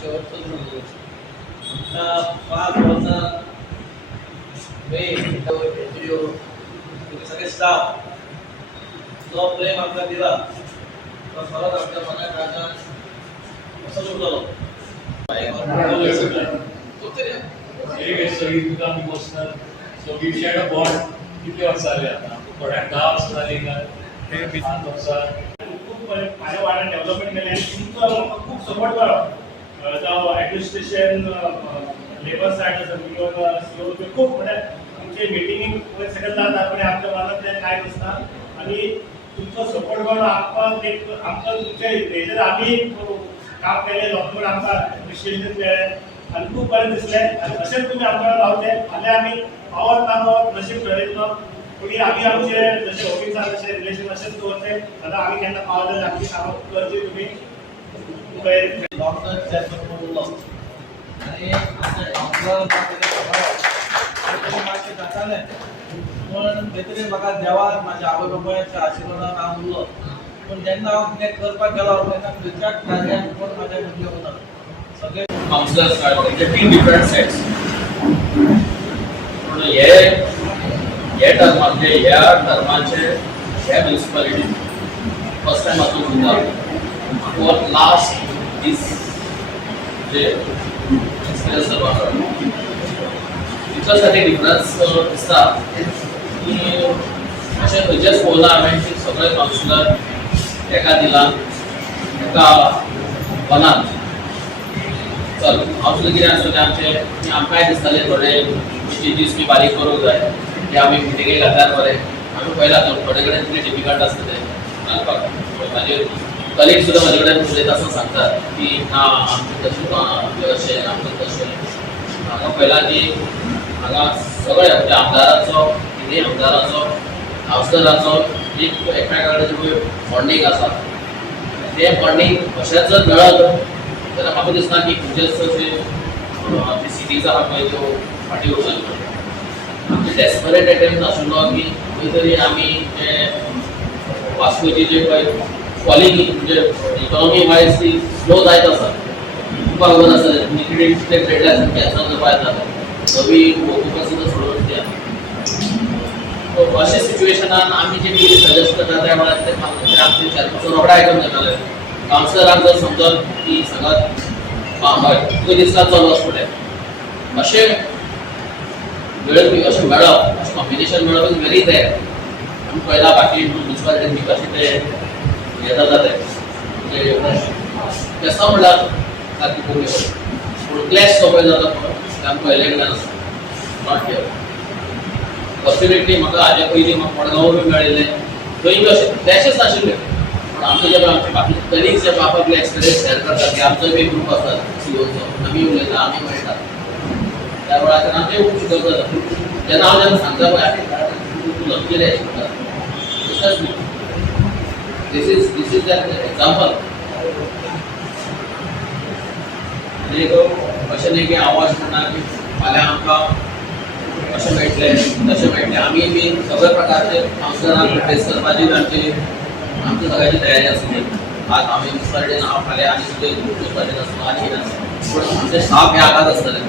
शेवटचं झालं. आता 5 वर्षात सगळे स्टाफ जो प्रेम आमकां दिला तो खरोच आमच्या मनाक राजा असं उरलो. So we shared a bond. किती वर्ष झाली आता? थोड्या 10 वर्ष झाली का? हे 5 वर्ष. खूप माझ्या वाड्यात डेव्हलपमेंट केले आणि तुमचं म्हाका खूप सपोर्ट करो. जावं ॲडमिनिस्ट्रेशन लेबर सायड किंवा सीओ खूप म्हणजे तुमचे मिटिंग सगळं जातात पण आमच्या मनात ते काय दिसता आणि तुमचा सपोर्ट करून आमचं तुमचे हेजेर आम्ही काम केले लोकांकडे आमकां एप्रिशिएशन केलें आणि खूप बरें दिसलें आणि अशेंच तुमी आमकां रावले फाल्यां आमी पावत ना पावत नशीब ठरयतलो पूण आमी आमचे जशें ऑफिसार जशें रिलेशन अशेंच दवरले जाल्यार आमी केन्ना पावले आमची कामां करची तुमी लॉकडाऊन चॅम्पियन उरलो आणि आमच्या मातशें जातालें पूण भितर म्हाका देवान म्हाज्या आवय बापायच्या आशिर्वादान हांव उरलो. पूण जेन्ना हांव कितें करपाक गेलो तेन्ना खंयच्याच कार्याक कोण म्हाज्या मदले उरना. सगळे counsellors are in 3 different sets. पूण हे टर्माचे ह्या टर्माचे ह्या म्युनिसिपालिटी फर्स्ट टायम हातूंत उरता. फॉर लास्ट दीस जे एक्सपिरियन्स करपाक तितल्यासाठी डिफरन्स दिसता की अशें खंयचेच पळोवना हांवें की सगळे काउन्सिलर एका दिलान एका मनान चल हांव सुद्दां कितें आसता तें आमचें आमकांय दिसतालें थोडे चेंजीस बी बारीक करूंक जाय ते आमी मिटिंगेक घातल्यार बरें. आमी पळयलां थोडे कडेन कितें डिफिकल्ट आसता तें घालपाक. म्हाजे कलीग सुद्दां म्हाजे कडेन उलयता आसतना सांगतात की ना आमचें तशें अशें आमचें तशें. हांगा पळयलां की हांगा सगळे म्हणजे आमदाराचो कितेंय आमदाराचो काउन्सिलराचो एक एकमेका कडेन बॉन्डिंग आसा. तें बॉन्डिंग अशेंच जर मेळत जाल्यार म्हाका दिसना की खंयचेच अशे सिटीज आहा पळय त्यो फाटीं उरतल्यो. आमचे डेस्परेट अटेम्प्ट आशिल्लो की खंय तरी आमी जे वास्कोची जे पळय फॉलिंग म्हणजे इकॉनॉमी वायज ती स्लो जायत आसा. तुमकां खबर आसा कितले ट्रेडर्स कॅन्सल करपा येतात नवी वखदां सुद्दां सोडून दिया. अशे सिच्युएशनान आमी जे कितें सजेस्ट करता त्या वेळार ते आमचे चॅरपर्सन रोखडे आयकून घेताले. काउन्सिलराक जर समजत की सांगात हय तुका दिसता चल वच फुडें अशें मेळप अशें मेळप अशें कॉम्बिनेशन मेळप इज व्हेरी रेअर. आमी पळयलां बाकी म्युनिसिपालिटीन बी कशें तें हें जाता तें म्हणजे केसां म्हणल्यार सारकी कमी पूण क्लॅश जो पळय जाता पळय तें आमकां पयले कडल्यान आसा नॉट हियर. फॉर्च्युनेटली म्हाका हाजे पयलीं म्हाका मडगांव बी मेळिल्लें थंय बी अशें क्लॅशच नाशिल्ले. पूण आमचे जे आमचे बाकी कलिग्स जे आपले एक्सपिरियन्स शेअर करतात की आमचो बी ग्रूप आसा सीओचो आमी उलयता आमी मेळटा त्या वेळार आमचें खूब शिकप जाता. जेन्ना हांव सांगता पळय तूं लक्षी रे दिस इज दॅट एक्झाम्पल. आनी अशें न्ही की आवाज म्हणटा की फाल्यां आमकां अशें मेळटलें तशें मेळटलें. आमी बी सगळे प्रकारचे काउन्सिलरांक फेस करपाची आमची सगळ्याची तयारी आसली. आज हांवें म्युनिसिपालिटीन हांव फाल्यां आनी सुद्दां म्युनिसिपालिटीन आसलो आनी कितें आसता पूण आमचे स्टाफ हे आगात आसतले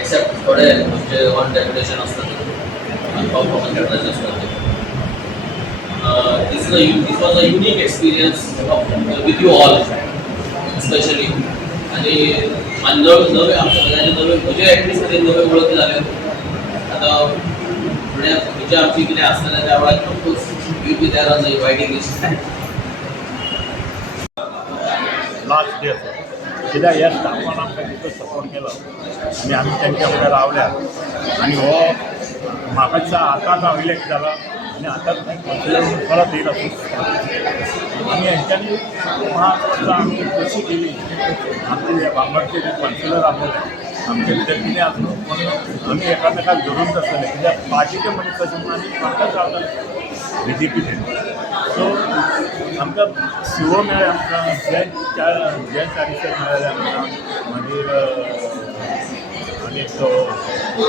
एक्सेप्ट थोडे आमचे ऑन डेप्युटेशन आसतात आनी परफॉर्मन्स डेप्युटेशन आसतात. This was a unique experience with you all especially. आणि नवे आमच्या सगळ्यांचे नवे म्हजे ॲटलिस्ट तरी नवे वळखी जाल्यो. आतां फुडें खंयचे आमची कितें आसतलें त्या वेळार will be there on the inviting list. Last day कित्याक ह्या स्टाफान आमकां तितलो सपोर्ट केलो आनी आमी तेंच्या फुडें रावल्यात आनी हो म्हाका दिसता आतांच हांव इलेक्ट जाला आनी आतांच काउन्सिलर म्हणून परत येयला. आनी हेंच्यांनी म्हाका आमी कशी केली आमचे जे बांगडचे जे काउन्सिलर आसले आमचे भितर कितें आसलो पूण आमी एकामेकाक धरून आसतले कित्याक पार्टीचे मनीस तशें म्हणून आमी म्हाकाच रावताले BJPचे. सो आमकां सीओ मेळ्ळे आमकां जे तारीखेर मेळ्ळे आमकां मागीर एक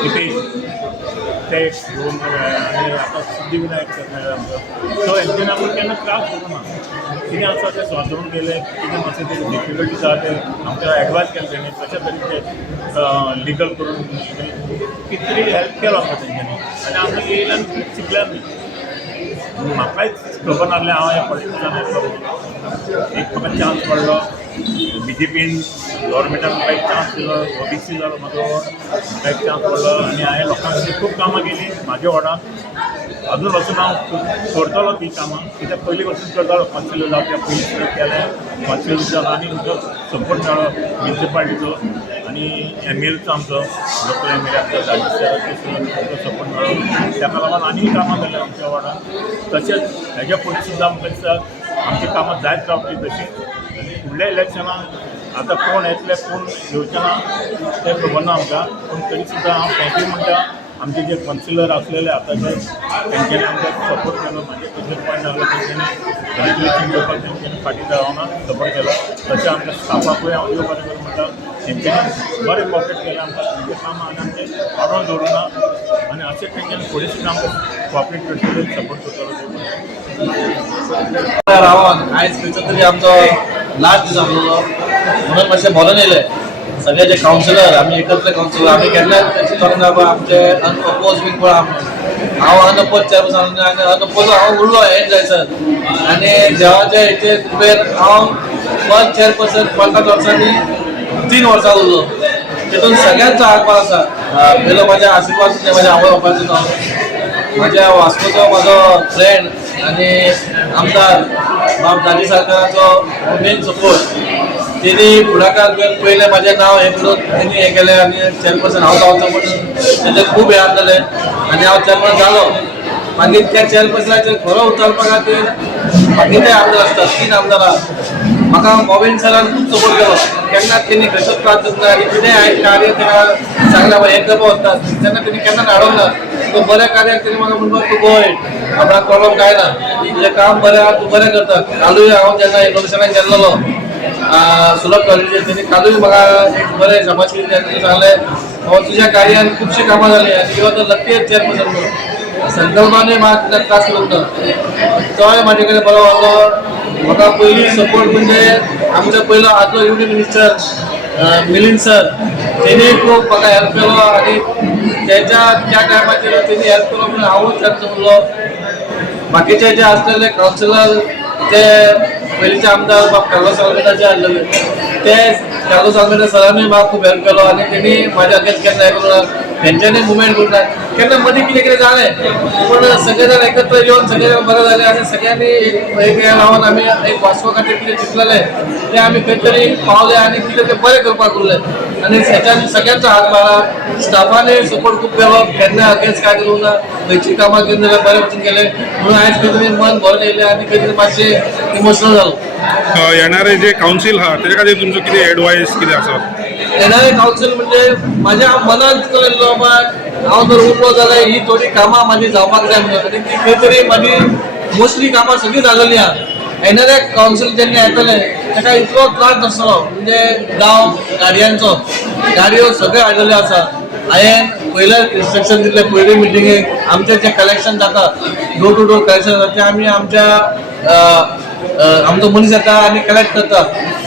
हितेश ते घेऊन आणि आता सिद्धिविनायक करणार आमचं सो हेंच्यानी आमकां केन्ना त्रास करूं ना कितें आसा तें सॉल्व करून गेले कितें मातशें ते डिफिकल्टीज आसा ते आमकां एडवायज केलें तेणी तशे तरेन ते लिगल करून कितें तरी हेल्प केलो आमकां तेंच्यांनी आनी आमकां येयल्यान शिकल्यान म्हाकाच खबर नासलें हांव ह्या पॉलिटिक्सान येतलो एक म्हाका चान्स पडलो BJPन गव्हर्मेंटान म्हाका एक चान्स दिलो OBC जालो म्हाजो म्हाका एक चान्स पडलो आनी हांवें लोकांची खूब कामां केलीं म्हाज्या वार्डांत अजून पासून हांव करतलो ती कामां कित्याक पयलीं पासून करतालो कावन्सिलर जावच्या पयलीं केलें कावन्सिलर जालो आनी तुमचो सपोर्ट मेळ्ळो म्युनिसिपालिटीचो आनी MLAचो आमचो लोकल MLA आमचो तांचो सपोर्ट मेळ्ळो ताका लागून आनीक कामां केलीं आमच्या वार्डांत तशेंच हेज्या फुडें सुद्दां आमकां दिसता आमची कामां जायत रावतली तशीं फुडल्या इलेक्शनाक आतां कोण येतले कोण येवचे ना तें खबर ना आमकां पूण तरी सुद्दां हांव थँक्यू म्हणटा आमचे जे कावन्सिलर आसलेले आतांचे तेंच्यांनी आमकां सपोर्ट केलो म्हाजे खंयचे पॉयंट आहलो तेंच्यांनी रेग्युलेशन घेवपाक तेंच्यांनी फाटीं रावना सपोर्ट केलो तशें आमच्या स्टाफाकूय हांव देव बरें करूं म्हणटा तेंच्यांनी बरें कॉपरेट केलें आमकां आमचें कामां आनी आमचें वाडोवन दवरुना आनी अशें तेंच्यांनी फुडें सुद्दां आमकां कॉपरेट करतले सपोर्ट करतलो रावन आयज खंयचो तरी आमचो लास्ट दीस आसलो म्हणून मातशें बरोवन येयलें सगळे जे कावन्सिलर आमी एकत्र कावन्सिलर आमी केन्नाच चिंतोंक ना आमचे अनअपोज बी कोण हांव अनअपोज चेअरपर्सन आनी अनअपोज हांव उरलो एंड जायसर आनी देवाचे हेचे कृपेन हांव फर्स्ट चेअरपर्सन 5 वर्सांनी 3 वर्सां उरलो तितून सगळ्यांचो हातभार आसा पयलो म्हाज्या आशिर्वाद म्हाज्या आवय बापायचो नांव म्हाज्या वास्कोचो म्हाजो फ्रेंड आनी आमदार बाब दादी सरकाराचो मेन सपोर्ट तेणी फुडाकार घेवन पयलें म्हाजें नांव हें करून तेणी हें केलें आनी चेअरपर्सन हांव जावचो म्हणून तेजें खूब हें जालें आनी हांव चेअरपर्सन जालो मागीर त्या चेअरपर्सनाचेर खरो उचलपा खातीर बाकीचे आमदार आसतात 3 आमदारां म्हाका गोविंद सरान खूब सपोर्ट केलो केन्ना तेणी खंयचोच त्रास दिवंक ना आनी कितेंय हांवें कार्य तेका सांगलां हें करपा वतात तेन्ना तेणी केन्ना धाडोंक ना तो बऱ्या कार्याक तेणी म्हाका म्हणपाक तूं गोय आपणाक प्रॉब्लम कांय ना तुजें काम बरें आहा तूं बरें करता कालूय हांव जेन्ना इनोग्रेशनाक गेल्लो सुलभ कॉलेजीचेर तेणी कालूय म्हाका एक बरें समाज तेणी सांगलें तुज्या कार्यान खुबशीं कामां जालीं आनी you are the luckiest chairperson म्हणून संकल्पानूय म्हाका त्रास करूंक ना तोय म्हाजे कडेन बरो वागलो म्हाका पयलीं सपोर्ट म्हणजे आमचो पयलो आदलो युनियन मिनिस्टर मिलिंद सर तेणी खूब म्हाका हेल्प केलो आनी त्या टायमाचेर तेणी हेल्प केलो म्हणून हांवूच तांचो उरलो बाकीचे जे आसलेले कावन्सिलर ते पयलींचे आमदार बाब कार्लोस आल्मेदा जे आसलेले ते कार्लोस आल्मेदा सरांनी म्हाका खूब हेल्प केलो आनी तेणी म्हाज्या अगेन्स्ट केन्ना हें करूं ना तेंच्यांनी मुवमेंट करूं ना केन्ना मदीं कितें कितें जालें पूण सगळे जाण एकत्र येवन सगळे जाण बरें जालें आनी सगळ्यांनी एक हें लावन आमी एक वास्को खातीर कितें चिंतलेलें तें आमी खंय तरी पावले आनी कितें तें बरें करपाक उरलें आनी हेच्यान सगळ्यांचो हातभार आहा स्टाफानूय सपोर्ट खूब केलो केन्ना अगेन्स्ट कांय करूंक ना खंयची कामां घेवन जाल्यार बरें वचून केलें म्हणून आयज खंय तरी मन भरून येयलें आनी खंय तरी मातशें इमोशनल जालो येणारे जे कावन्सील आहा तेच्या खातीर तुमचो कितें एडवायस कितें आसा येणारे कावन्सील म्हणजे म्हाज्या मनांत दिसतलें बाबा हांव जर उरलो जाल्यार ही थोडी कामां म्हाजी जावपाक जाय म्हणून आनी ती खंय तरी म्हाजी मोस्टली कामां सगळीं जालेलीं आहा येणारे कावन्सील जेन्ना येतले ताका इतलो त्रास नासतलो म्हणजे जावं गाडयांचो गाडयो सगळ्यो हाडलेल्यो आसा हांवें पयले इन्स्ट्रक्शन दिल्ले पयले मिटिंगेक आमचें जें कलेक्शन जाता डोर टू डोर कलेक्शन जाता तें आमी आमच्या आमचो मनीस येता आनी कलेक्ट करता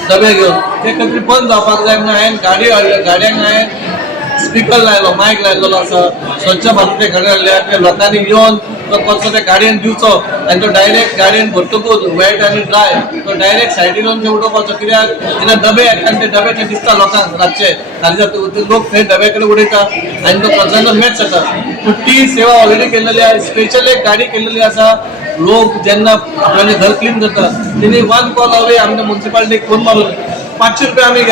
डबे घेवन ते खंय तरी बंद जावपाक जाय म्हणून हांवें गाडयो हाडल्यो गाडयांक हांवें स्पीकर लायलो मायक लायलेलो आसा स्वच्छ भारत गाडी हाडल्या ते लोकांनी येवन तो कसो त्या गाडयेन दिवचो आनी तो डायरेक्ट गाडयेन भरतकूच वेट आनी ड्राय तो डायरेक्ट सायडीन येवन ते उडोवपाचो कित्याक जेन्ना डबे येता आनी ते डबे ते दिसता लोकांक रातचे फाल्यां लोक थंय डब्या कडेन उडयता आनी तो प्रचंड मॅच जाता पूण ती सेवा ऑलरेडी केल्लेली आसा स्पेशल एक गाडी केल्लेली आसा लोक जेन्ना आपल्यालें घर क्लीन करता तेणी 1 कॉल अवे आमच्या म्युनिसिपालिटीक फोन मारून 500 रुपया आमी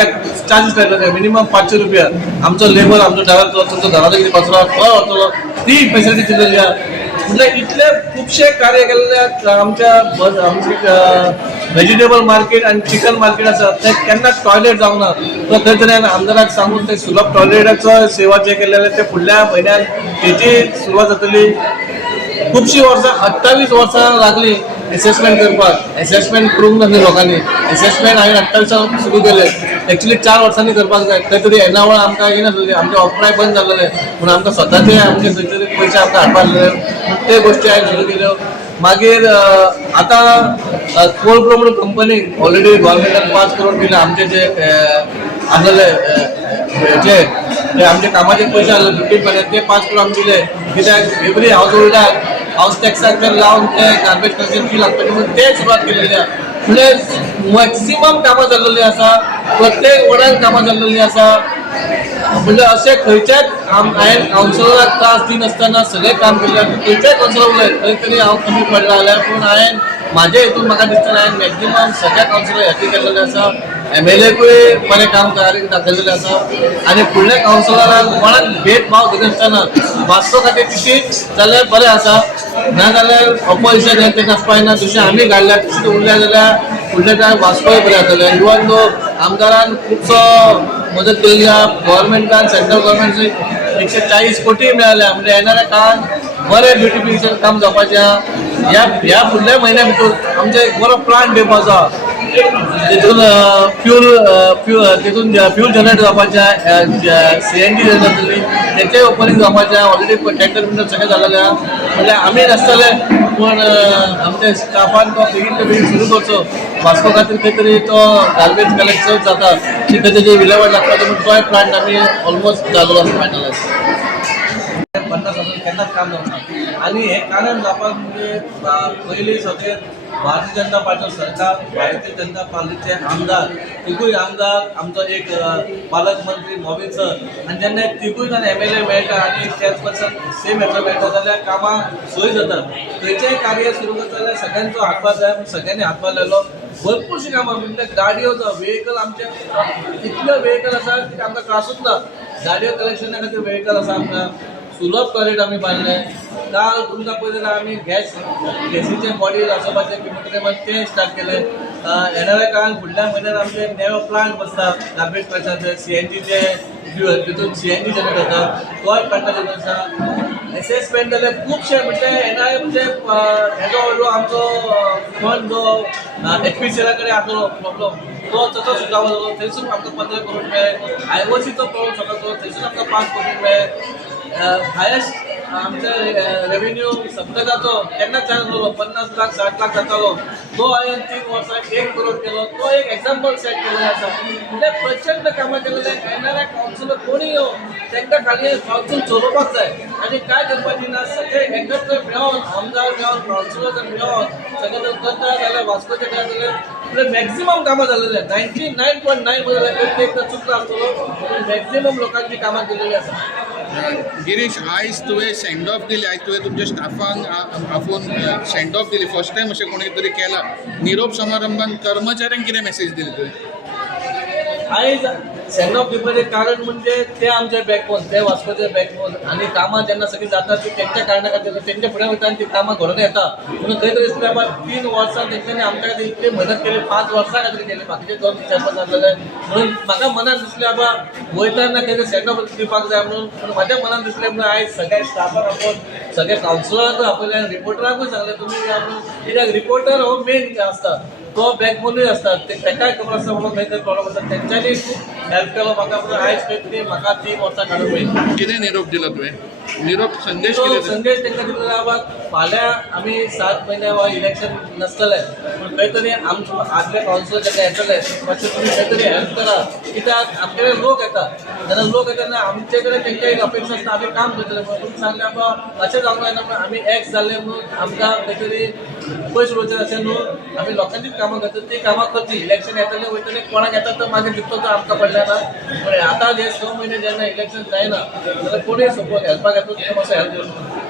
चार्जीस लायलेले मिनिमम 500 रुपया आमचो लेबर आमचो ड्रायव्हर तुमचो घराचो कितें कचरो खंय वतलो ती फेसिलिटी दिल्ली आहा म्हणजे इतले खुबशे कार्य केल्ले आमच्या व्हेजिटेबल मार्केट आनी चिकन मार्केट आसा ते केन्ना टॉयलेट जावंक ना तो खंय तरी आमदाराक सांगून ते सुलभ टॉयलेटाचो सेवा जे केलेले ते फुडल्या म्हयन्यान तेची सुरवात जातली खुबशीं वर्सां 28 वर्सां लागली एसेसमेंट करपाक एसेसमेंट करूंक ना लोकांनी एसेसमेंट हांवें 28 सुरू केलें एक्चुअली 4 वर्सांनी करपाक जाय खंय तरी एनावळ आमकां येनासलेली आमचे ऑपराय बंद जाल्लेले म्हणून आमकां स्वताचे आमचे खंय तरी पयशे आमकां हाडपाक लागले ते गोश्टी हांवें सुरू केल्यो मागीर आतां कोल प्रो म्हणून कंपनीक ऑलरेडी गोवोरमेंटान 5 करोड दिले आमचे जे आसलेले जे आमचे कामाचे पयशे आसले रिपीट ते 5 करोड आमकां दिले कित्याक एवरी हावज होल्डाक हावस टॅक्साक लावन ते गार्बेज कलेक्शन फी लागतली म्हणून ते सुरवात केलेली आसा म्हणजे मॅक्सिमम कामां जाल्लेली आसा प्रत्येक वॉर्डान कामां जाल्लेली आसा म्हणजे अशें खंयच्याच हांवें कावन्सिलराक त्रास दिनासतना सगळें काम केलें खंयच्याय कावन्सिलर उलय खंय तरी हांव कमी पडला जाल्यार पूण हांवें म्हाजे हितून म्हाका दिसता हांवें मॅक्सिमम सगळ्या कावन्सिलर हाती केल्लेलें आसा MLAकूय बरें काम दाखयलेलें आसा आनी फुडल्या कावन्सिलराक कोणाक भेदभाव दिनासतना वास्को खातीर कितें जाल्यार बरें आसा नाजाल्यार ऑपोजिशन हें तें आसपाक जायना जशें आमी घाडल्यार तशें उरलें जाल्यार फुडल्या काळार वास्कोय बरें जातलें इवन दो आमदारान खुबसो मदत केल्ली आसा गोवोरमेंटान सेंट्रल गोवोरमेंटान 140 कोटी मेळ्ळ्या म्हणजे येणाऱ्या काळात बरें ब्युटिफिकेशन काम जावपाचें आहा ह्या फुडल्या म्हयन्या भितर आमचे एक बरो प्लांट येवपाचो आहा तितून फ्यूल जनरेट जावपाचें CNG जातली तेचेय ओपनिंग जावपाचें ऑलरेडी टेंडर बिंडर सगळें जाल्लेलें आहा म्हणजे आमी नासतले पूण आमच्या स्टाफान तो बेगीन तो बेगीन सुरू करचो वास्को खातीर खंय तरी तो गार्बेज कलेक्ट चड जाता ती खंय तेजी विलेवाट लागता म्हणून तोय प्लांट आमी ऑलमोस्ट जाल्लो आसा फायनलायज 50,000 केन्नाच काम जावना आनी हें कारण जावपाक म्हणजे पयलीं सगळे भारतीय जनता पार्टीचो सरकार भारतीय जनता पार्टीचे आमदार तिगूय आमदार आमचो एक पालक मंत्री मोबीन सर आनी जेन्ना तिगूय जाण MLA मेळटा आनी त्याच पर्सन सेम हेचो मेळटा जाल्यार कामां सोय जातात खंयचेंय कार्य सुरू करता जाल्यार सगळ्यांचो हातभार जाय सगळ्यांनी हातभार लायलो भरपूरशीं कामां म्हणजे गाडयो व्हेकल आमचे इतले व्हेकल आसा की आमकां त्रासूच ना गाडयो कलेक्शना खातीर व्हेकल आसा आमकां सुलभ टॉयलेट आमी बांदले काल तुमकां पळयलें आमी गॅसीचे बॉडी आसोवपाचें कितें तें स्टार्ट केलें येणाऱ्या काळान फुडल्या म्हयन्यान आमचे नेवो प्लांट बसता गार्बेज कलेक्शनाचे CNGचे तितून CNG जनरेट जाता तोय प्लांटाचेर आसा असेसमेंट जाल्यार खुबशे म्हणजे येणारे म्हणजे येदो व्हडलो आमचो फंड जो HPCL कडेन आसलो प्रॉब्लम तो तसो सुटावो जालो थंयसून आमकां 15 करोड मेळ्ळे IOCचो प्रॉब्लम सॉल्व थंयसून आमकां 5 करोड मेळ्ळे हायेस्ट आमच्या रेव्हेन्यू सप्तकाचो केन्ना चान्स जालो 50 लाख 60 लाख जातालो तो हांवें 3 वर्सांक 1 करोड केलो तो एक एक्झाम्पल सेट केल्लो आसा म्हणजे प्रचंड कामां केलेले येणाऱ्या कावन्सिलर कोणी येवं तांकां खाली कावन्सिल चलोवपाक जाय आनी काय करपाची ना सगळे एकत्र मेळोन आमदार मेळोन कावन्सिलर मेळोन सगळे जर करता जाल्यार वास्कोचे काय जाल्यार मॅक्झिमम कामां जालेले 99.9% एकदा चुकलो आसतलो मॅक्झिमम लोकांची कामां केलेली आसा गिरीश आयज तुवें सेंड ऑफ दिली आयज तुवें तुमच्या स्टाफांक आपोवन सेंड ऑफ दिली फर्स्ट टायम अशें कोणी तरी केला निरोप समारंभान कर्मचाऱ्यांक कितें मेसेज दिली तुवें आयज सेंड ऑफ दिवपाचें कारण म्हणजे ते आमचे बॅकबोन ते वास्कोचे बॅकबोन आनी कामां जेन्ना सगळीं जातात ती तेंच्या कारणां खातीर तेंच्या फुडें वयता आनी ती कामां घडोवन येता म्हणून खंय तरी दिसता 3 वर्सां तेंच्यांनी आमच्या खातीर इतली मेहनत केली 5 वर्सां खातीर केली बाकीचे 2 चॅम्बर जाल्लेले म्हणून म्हाका मनान दिसलें बाबा वयताना कितें सेंड ऑफ दिवपाक जाय म्हणून म्हाज्या मनान दिसलें म्हणून आयज सगळ्या स्टाफाक आपोवन सगळ्या कावन्सिलरांकूय आपयलें आनी रिपोर्टरांकूय सांगलें तुमी या म्हणून कित्याक रिपोर्टर हो मेन आसता तो बॅकबोनूय आसता तेकाय खबर आसता म्हणून खंय तरी प्रॉब्लम आसता तेंच्यांनी खूब हेल्प केलो म्हाका म्हणून आयज खंय तरी म्हाका 3 वर्सां काडून मेळ्ळी कितें निरोप दिलो तुवें निरोप संदेश तो कितें संदेश तांकां दिलेलो बाबा फाल्यां आमी 7 म्हयने वा इलेक्शन नासतले पूण खंय तरी आमचे आदले कावन्सिलर जेन्ना येतले मातशें तुमी खंय तरी हेल्प करा कित्याक आमचे कडेन लोक येता जेन्ना लोक येता तेन्ना आमचे कडेन तेंकां एक अपेक्षा आसता आमी काम करतले म्हणून सांगलें बाबा अशें जावंक जायना म्हणून आमी एक्स जाल्ले म्हणून आमकां खंय तरी पयस उडोवचें अशें न्हू आमी लोकांचीच कामां करता ती कामां करची इलेक्शन येतले वयतले कोणाक येता तो मागीर जिखतो तो आमकां पडलें ना पण आतां हे 6 म्हयने जेन्ना इलेक्शन जायना जाल्यार कोणूय सपोर्ट हेल्पाक येता तो मातसो हेल्प करता